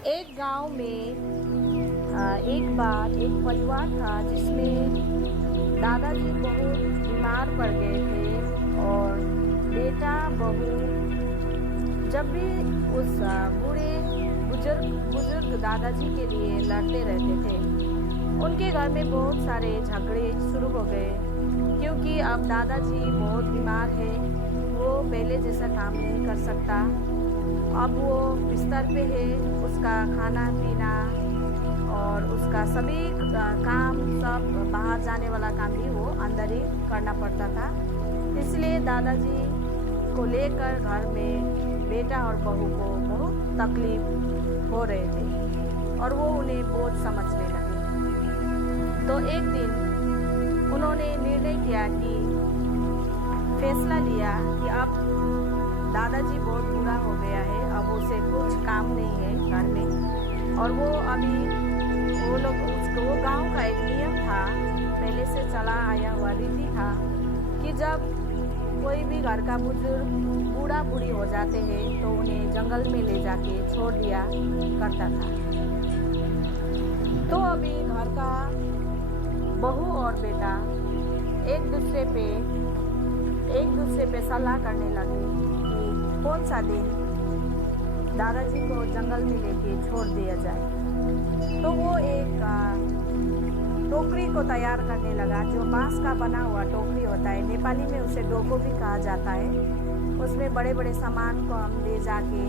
एक गांव में एक बार एक परिवार था जिसमें दादाजी बहुत बीमार पड़ गए थे और बेटा बहू जब भी उस बूढ़े बुजुर्ग दादाजी के लिए लड़ते रहते थे। उनके घर में बहुत सारे झगड़े शुरू हो गए क्योंकि अब दादाजी बहुत बीमार है, वो पहले जैसा काम नहीं कर सकता। अब वो बिस्तर पे है, उसका खाना पीना और उसका सभी काम सब बाहर जाने वाला काम भी वो अंदर ही करना पड़ता था। इसलिए दादाजी को लेकर घर में बेटा और बहू को बहुत तकलीफ हो रहे थे और वो उन्हें बोझ समझने लगे। तो एक दिन उन्होंने निर्णय किया कि फैसला लिया कि अब दादाजी बहुत बुरा हो गया है, अब उसे कुछ काम नहीं है घर में। और वो अभी वो गांव का एक नियम था, पहले से चला आया हुआ रीति था कि जब कोई भी घर का बुजुर्ग बूढ़ा बूढ़ी हो जाते हैं तो उन्हें जंगल में ले जाके छोड़ दिया करता था। तो अभी घर का बहू और बेटा एक दूसरे पे सलाह करने लगे कि कौन सा दिन दादाजी को जंगल में लेके छोड़ दिया जाए। तो वो एक टोकरी को तैयार करने लगा, जो बांस का बना हुआ टोकरी होता है, नेपाली में उसे डोको भी कहा जाता है। उसमें बड़े बड़े सामान को हम ले जाके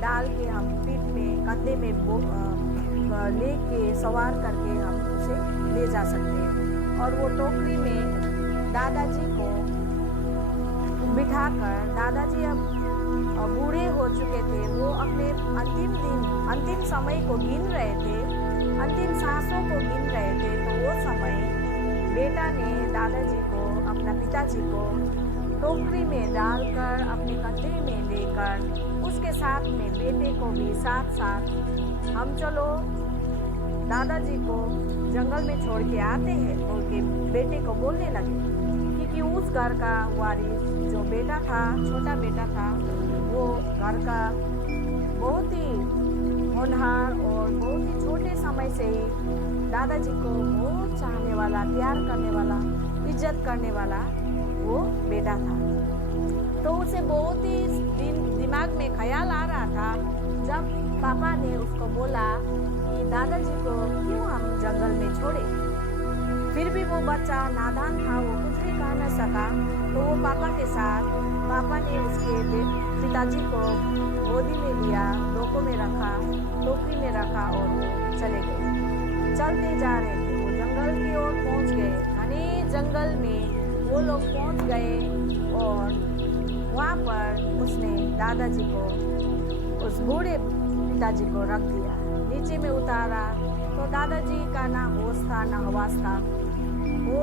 डाल के हम पीठ में कंधे में ले के सवार करके हम उसे ले जा सकते हैं। और वो टोकरी में दादाजी को बिठाकर, दादाजी अब बूढ़े हो चुके थे, वो अपने अंतिम समय को गिन रहे थे, अंतिम सांसों को गिन रहे थे। तो वो समय बेटा ने दादाजी को, अपना पिताजी को टोकरी में डालकर अपने कंधे में लेकर उसके साथ में बेटे को भी साथ साथ हम चलो दादाजी को जंगल में छोड़ के आते हैं बोल के बेटे को बोलने लगे। क्योंकि उस घर का वारिस जो बेटा था, छोटा बेटा था, वो घर का बहुत ही होनहार और बहुत ही छोटे समय से ही दादाजी को बहुत चाहने वाला, प्यार करने वाला, इज्जत करने वाला वो बेटा था। तो उसे बहुत ही दिमाग में ख्याल आ रहा था जब पापा ने उसको बोला कि दादाजी को क्यों हम जंगल में छोड़े। फिर भी वो बच्चा नादान था, वो कुछ भी कह न सका। तो वो पापा के साथ, पापा ने उसके पिताजी को गोदी में लिया, डोको में रखा, टोकरी में रखा और वो चले गए। चलते जा रहे थे, वो जंगल की ओर पहुंच गए। घने जंगल में वो लोग पहुंच गए और वहाँ पर उसने दादाजी को, उस बूढ़े पिताजी को रख दिया, नीचे में उतारा। तो दादाजी का ना होश था ना हवास था, वो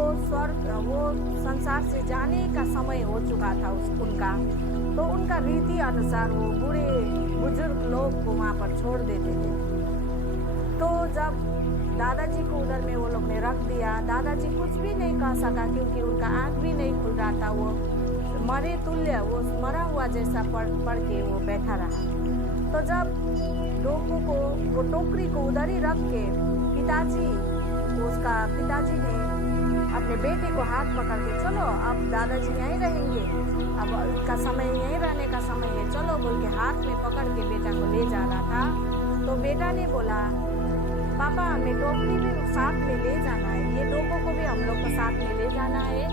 संसार से जाने का समय हो चुका था उनका। तो उनका रीति अनुसार वो बूढ़े बुजुर्ग लोग को वहाँ पर छोड़ देते थे। तो जब दादाजी को उधर में वो लोग ने रख दिया, दादाजी कुछ भी नहीं कह सका क्योंकि उनका आँख भी नहीं खुल रहा था। वो मरे तुल्य, वो मरा हुआ जैसा पड़ के वो बैठा रहा। तो जब वो टोकरी को उधर ही रख के उसका पिताजी ने अपने बेटे को हाथ पकड़ के, चलो अब दादाजी यहीं रहेंगे, अब इसका समय यहीं रहने का समय है, चलो बोल के हाथ में पकड़ के बेटा को ले जा रहा था। तो बेटा ने बोला, पापा हमें टोकरी भी साथ में ले जाना है, ये डोको को भी हम लोग को साथ में ले जाना है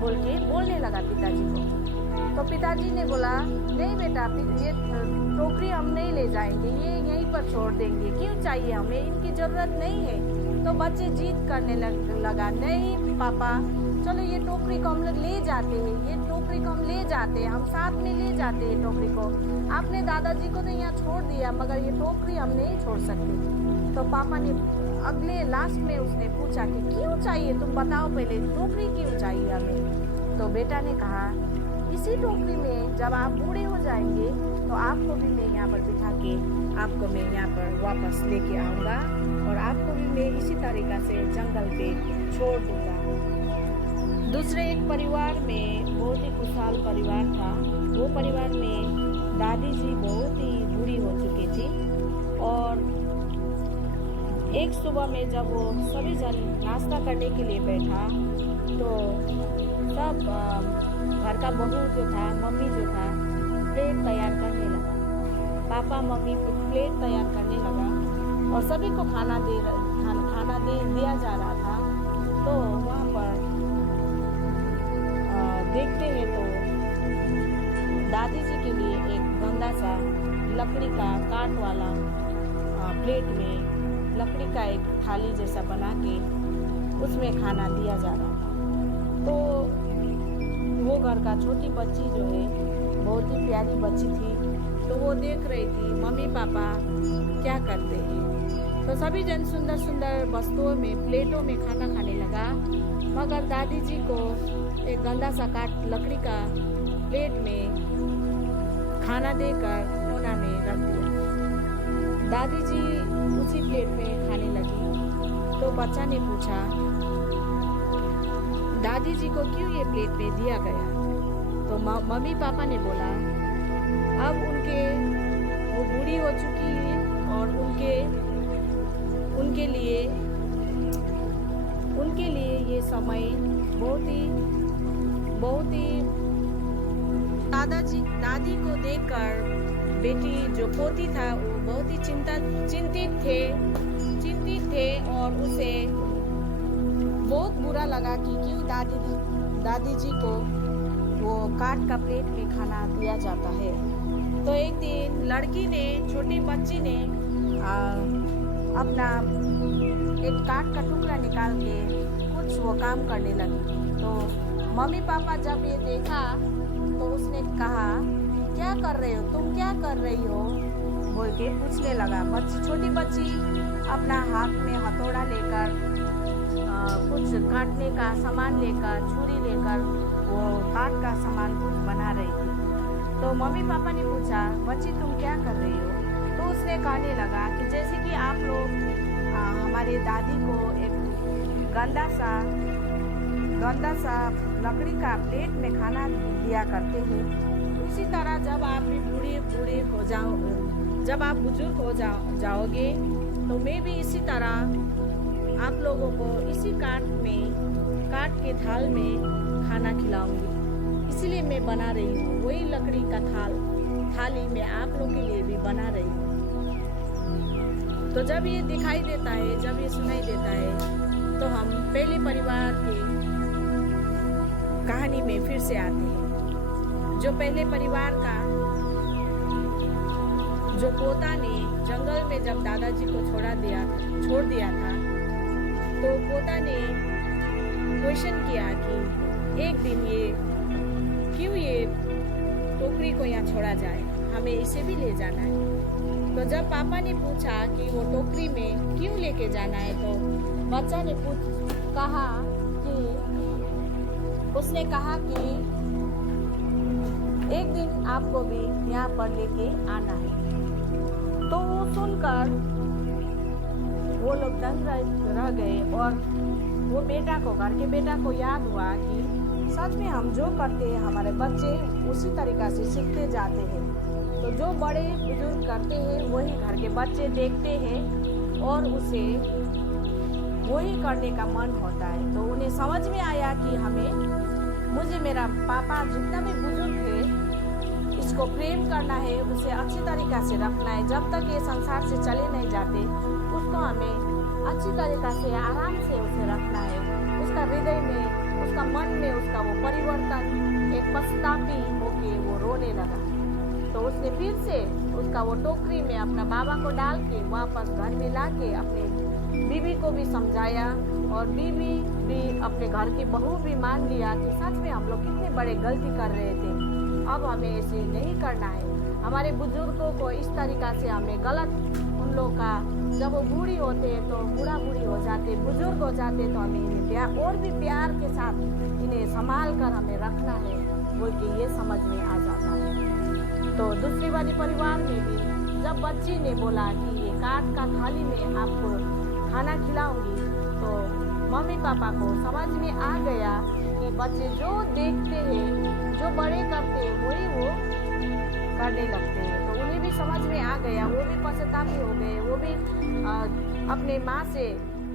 बोल के बोलने लगा पिताजी को। तो पिताजी ने बोला, नहीं बेटा, ये टोकरी हम नहीं ले जाएंगे, ये यहीं पर छोड़ देंगे, क्यों चाहिए हमें, इनकी ज़रूरत नहीं है। तो बच्चे जिद करने लगा, नहीं पापा चलो ये टोकरी को हम लोग ले जाते हैं, ये टोकरी को हम ले जाते हैं, हम साथ में ले जाते हैं टोकरी को। आपने दादाजी को तो यहाँ छोड़ दिया मगर ये टोकरी हम नहीं छोड़ सकते। तो पापा ने अगले लास्ट में उसने पूछा कि क्यों चाहिए, तुम बताओ पहले टोकरी क्यों चाहिए हमें। तो बेटा ने कहा, इसी टोकरी में जब आप बूढ़े हो जाएंगे तो आपको भी मैं यहाँ पर बिठा के आपको मैं यहाँ पर वापस लेके आऊँगा और आपको भी मैं इसी तरीक़ा से जंगल पे छोड़ दूँगा। दूसरे एक परिवार में, बहुत ही खुशहाल परिवार था, वो परिवार में दादी जी बहुत ही बूढ़ी हो चुकी थी और एक सुबह में जब वो सभी जन नाश्ता करने के लिए बैठा तो सब घर का बहू जो था, मम्मी जो था, प्लेट तैयार करने लगा। पापा मम्मी प्लेट तैयार करने लगा और सभी को खाना दिया जा रहा था। तो वहाँ पर देखते हैं तो दादी जी के लिए एक गंदा सा लकड़ी का काट वाला प्लेट में लकड़ी का एक थाली जैसा बना के उसमें खाना दिया जा रहा था। तो वो घर का छोटी बच्ची जो है, बहुत ही प्यारी बच्ची थी, तो वो देख रही थी मम्मी पापा क्या करते हैं। तो सभी जन सुंदर सुंदर वस्तुओं में, प्लेटों में खाना खाने लगा, मगर दादी जी को एक गंदा सा काट लकड़ी का प्लेट में खाना देकर कोना में रख दिया। दादी जी उसी प्लेट में खाने लगी। तो बच्चा ने पूछा, दादी जी को क्यों ये प्लेट में दिया गया? तो मम्मी पापा ने बोला, अब वो बूढ़ी हो चुकी है और उनके लिए ये समय बहुत ही दादी को देखकर बेटी जो पोती था वो बहुत ही चिंतित थे और उसे बहुत बुरा लगा कि क्यों दादी जी को वो काट का प्लेट में खाना दिया जाता है। तो एक दिन लड़की ने, छोटी बच्ची ने अपना एक काट का टुकड़ा निकाल के कुछ वो काम करने लगी। तो मम्मी पापा जब ये देखा तो उसने कहा, क्या कर रहे हो तुम, क्या कर रही हो बोल के पूछने लगा। छोटी बच्ची अपना हाथ में हथौड़ा लेकर कुछ काटने का सामान लेकर, छुरी लेकर वो काट का सामान कुछ बना रही थी। तो मम्मी पापा ने पूछा, बच्ची तुम क्या कर रही हो? तो उसने कहने लगा कि जैसे कि आप लोग हमारे दादी को एक गंदा सा लकड़ी का प्लेट में खाना दिया करते हैं, उसी तरह जब आप भी बूढ़े हो जाओ, जब आप बुजुर्ग हो जाओगे तो मैं भी इसी तरह आप लोगों को इसी काट के थाल में खाना खिलाऊंगी। इसीलिए मैं बना रही हूँ, वही लकड़ी का थाली में आप लोग के लिए भी बना रही हूँ। तो जब ये दिखाई देता है, जब ये सुनाई देता है, तो हम पहले परिवार की कहानी में फिर से आते हैं। जो पहले परिवार का जो पोता ने जंगल में जब दादाजी को छोड़ दिया था, तो पोता ने क्वेश्चन किया कि एक दिन क्यों ये टोकरी को यहाँ छोड़ा जाए, हमें इसे भी ले जाना है। तो जब पापा ने पूछा कि वो टोकरी में क्यों लेके जाना है, तो बच्चा ने उसने कहा कि एक दिन आपको भी यहाँ पर लेके आना है। तो वो सुनकर वो लोग दंग रह गए और वो घर के बेटा को याद हुआ कि सच में हम जो करते हैं हमारे बच्चे उसी तरीक़ा से सीखते जाते हैं। तो जो बड़े बुजुर्ग करते हैं वही घर के बच्चे देखते हैं और उसे वही करने का मन होता है। तो उन्हें समझ में आया कि मुझे मेरा पापा जितना भी बुजुर्ग है इसको प्रेम करना है, उसे अच्छी तरीक़ा से रखना है। जब तक ये संसार से चले नहीं जाते उसको हमें अच्छी तरीक़ा से आराम से उसे रखना है। उसका हृदय में, उसका मन में उसका वो परिवर्तन एक पछतापी होके वो रोने लगा। तो उसने फिर से उसका वो टोकरी में अपना बाबा को डाल के वापस घर में ला के अपने बीवी को भी समझाया और बीवी भी अपने घर की बहू भी मान लिया कि सच में हम लोग कितने बड़े गलती कर रहे थे, अब हमें ऐसे नहीं करना है। हमारे बुजुर्गों को इस तरीक़ा से हमें गलत, उन लोग का जब वो बूढ़ी होते हैं तो बूढ़ी हो जाते, बुजुर्ग हो जाते, तो हमें इन्हें प्यार और भी प्यार के साथ इन्हें संभाल कर हमें रखना है, बोल के ये समझ में आ जाता है। तो दूसरी वाली परिवार में भी जब बच्ची ने बोला कि ये काट का थाली में आपको खाना खिलाऊंगी, तो मम्मी पापा को समझ में आ गया कि बच्चे जो देखते हैं, जो बड़े करते हैं वही वो करने लगते हैं। तो उन्हें भी समझ में आ गया, वो भी पछतावे हो गए, वो भी अपने माँ से,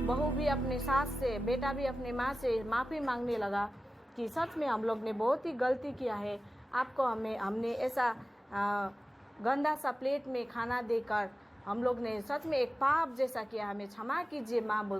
बहू भी अपने सास से, बेटा भी अपने माँ से माफ़ी मांगने लगा कि सच में हम लोग ने बहुत ही गलती किया है, आपको हमने ऐसा गंदा सा प्लेट में खाना देकर हम लोग ने सच में एक पाप जैसा किया, हमें क्षमा कीजिए माँ बोल